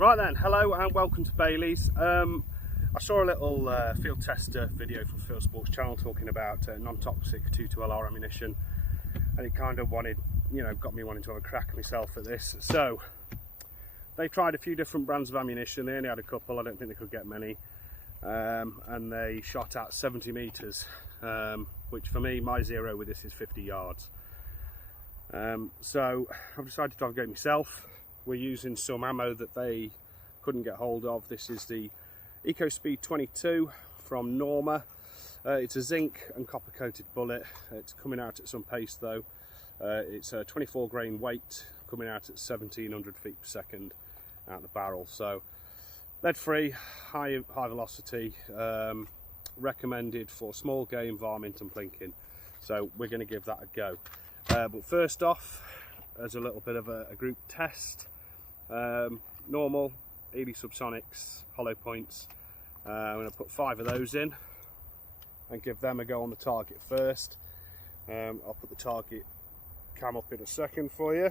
Right then, hello and welcome to Bailey's. I saw a little field tester video from Field Sports channel talking about non-toxic 22LR ammunition, and it kind of got me wanting to have a crack myself at this. So they tried a few different brands of ammunition. They only had a couple, I don't think they could get many, and they shot at 70 meters, which for me, my zero with this is 50 yards. So I've decided to have a go myself. We're using some ammo that they couldn't get hold of. This is the Eco Speed 22 from Norma. It's a zinc and copper coated bullet. It's coming out at some pace though. It's a 24 grain weight, coming out at 1700 feet per second out the barrel. So lead free, high velocity, recommended for small game, varmint and plinking. So we're going to give that a go. But first off, as a little bit of a group test, normal Ely subsonics hollow points. I'm going to put 5 of those in and give them a go on the target first. I'll put the target cam up in a second for you.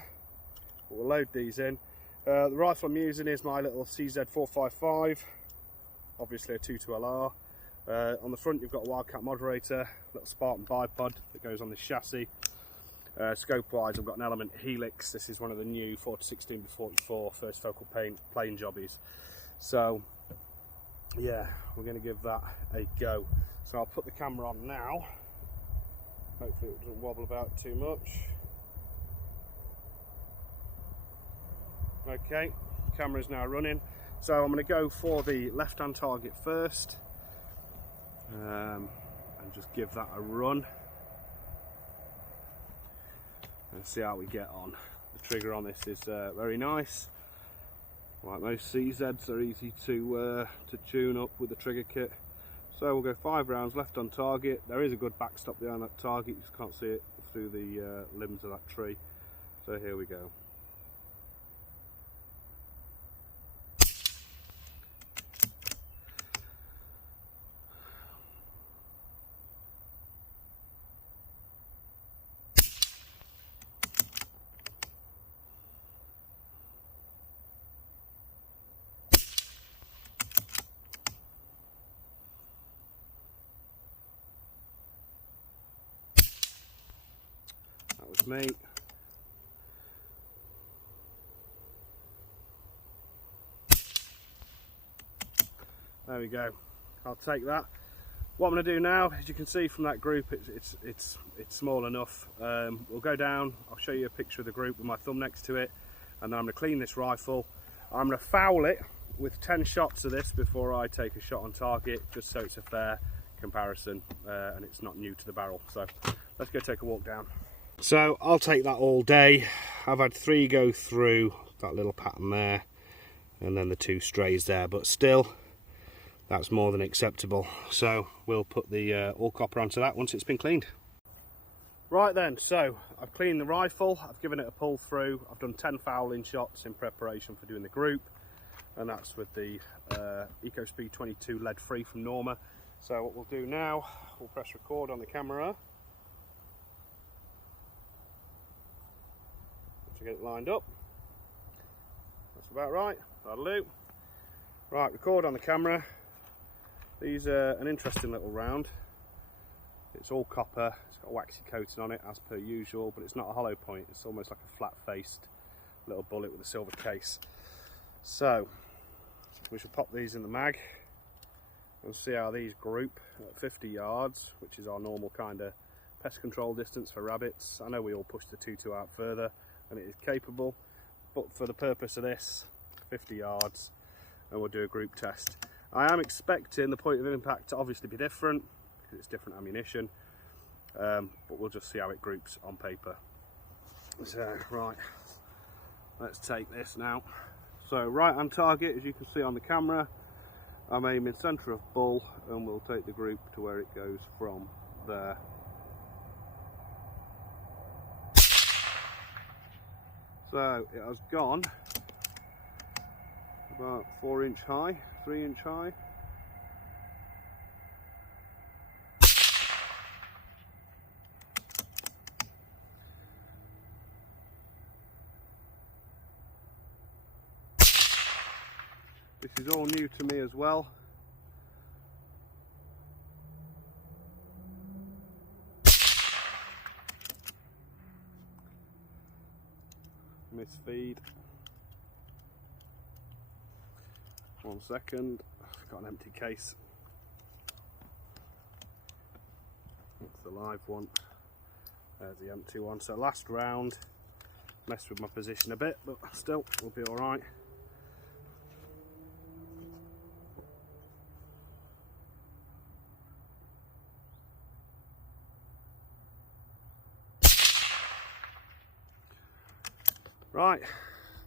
We'll load these in. The rifle I'm using is my little CZ455, obviously a 22LR. On the front you've got a Wildcat moderator, little Spartan bipod that goes on this chassis. Scope wise, I've got an Element Helix. This is one of the new 4-16-44 first focal plane jobbies. So yeah, we're going to give that a go. So I'll put the camera on now. Hopefully it doesn't wobble about too much. Okay, camera's now running. So I'm going to go for the left hand target first, and just give that a run and see how we get on. The trigger on this is very nice. Like most CZs, they're easy to tune up with the trigger kit. So we'll go 5 rounds left on target. There is a good backstop behind that target, you just can't see it through the limbs of that tree. So here we go. That was me. There we go. I'll take that. What I'm going to do now, as you can see from that group, it's small enough. We'll go down. I'll show you a picture of the group with my thumb next to it, and then I'm going to clean this rifle. I'm going to foul it with 10 shots of this before I take a shot on target, just so it's a fair comparison and it's not new to the barrel. So let's go take a walk down. So I'll take that all day. I've had 3 go through that little pattern there, and then the 2 strays there, but still that's more than acceptable. So we'll put the all copper onto that once it's been cleaned. Right then, so I've cleaned the rifle, I've given it a pull through, I've done 10 fouling shots in preparation for doing the group, and that's with the Eco Speed 22 lead free from Norma. So what we'll do now, we'll press record on the camera to get it lined up. That's about right, that'll do. Right, record on the camera. These are an interesting little round. It's all copper, it's got a waxy coating on it as per usual, but it's not a hollow point, it's almost like a flat faced little bullet with a silver case. So we should pop these in the mag and see how these group at 50 yards, which is our normal kind of pest control distance for rabbits. I know we all push the 22 out further, and it is capable, but for the purpose of this, 50 yards, and we'll do a group test. I am expecting the point of impact to obviously be different because it's different ammunition, but we'll just see how it groups on paper. So right, let's take this now. So right hand target, as you can see on the camera, I'm aiming centre of bull, and we'll take the group to where it goes from there. So it has gone about 4 inch high, 3 inch high. This is all new to me as well. Misfeed. 1 second, I've got an empty case. That's the live one. There's the empty one. So last round, messed with my position a bit, but still, we'll be all right. Right,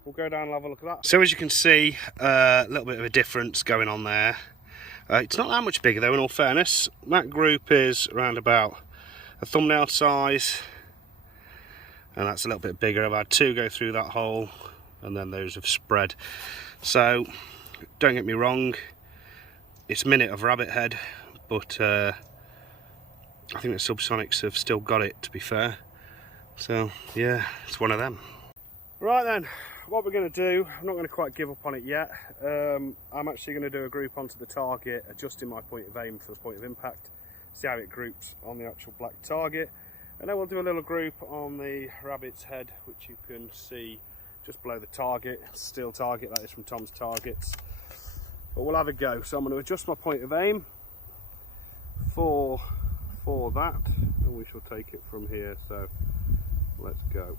we'll go down and have a look at that. So as you can see, a little bit of a difference going on there. It's not that much bigger though, in all fairness. That group is around about a thumbnail size, and that's a little bit bigger. I've had 2 go through that hole, and then those have spread. So don't get me wrong, it's a minute of rabbit head, but I think the Subsonics have still got it, to be fair. So yeah, it's one of them. Right then, what we're going to do, I'm not going to quite give up on it yet. I'm actually going to do a group onto the target, adjusting my point of aim for the point of impact, see how it groups on the actual black target, and then we'll do a little group on the rabbit's head, which you can see just below the target, steel target, that is from Tom's Targets. But we'll have a go. So I'm going to adjust my point of aim for that, and we shall take it from here. So let's go.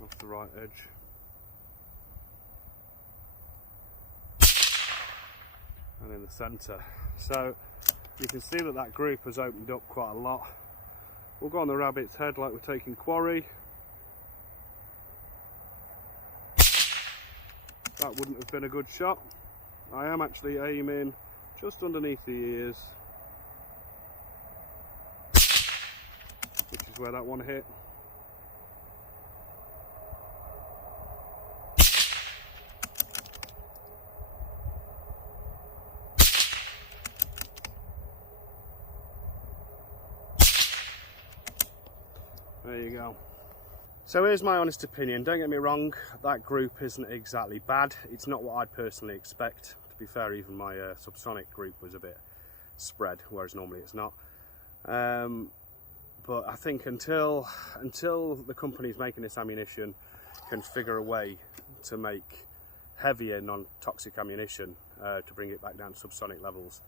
Off the right edge. And in the centre. So you can see that that group has opened up quite a lot. We'll go on the rabbit's head like we're taking quarry. That wouldn't have been a good shot. I am actually aiming just underneath the ears, which is where that one hit. There you go. So here's my honest opinion. Don't get me wrong, that group isn't exactly bad. It's not what I'd personally expect. To be fair, even my subsonic group was a bit spread, whereas normally it's not. But I think until the companies making this ammunition can figure a way to make heavier non-toxic ammunition to bring it back down to subsonic levels,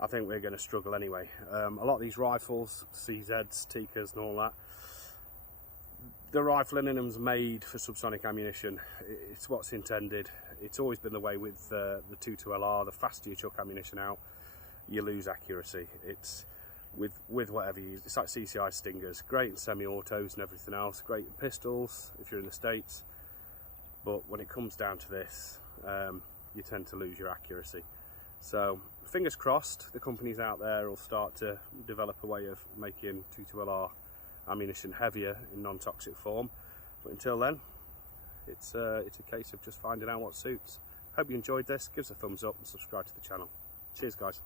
I think we're going to struggle anyway. A lot of these rifles, CZs, Tikas and all that, the rifling in them's made for subsonic ammunition. It's what's intended. It's always been the way with the 22LR. The faster you chuck ammunition out, you lose accuracy. It's with whatever you use. It's like CCI Stingers, great in semi-autos and everything else, great in pistols if you're in the States, but when it comes down to this, you tend to lose your accuracy. So fingers crossed the companies out there will start to develop a way of making 22LR ammunition heavier in non-toxic form, but until then it's a case of just finding out what suits. Hope you enjoyed this. Give us a thumbs up and subscribe to the channel. Cheers guys.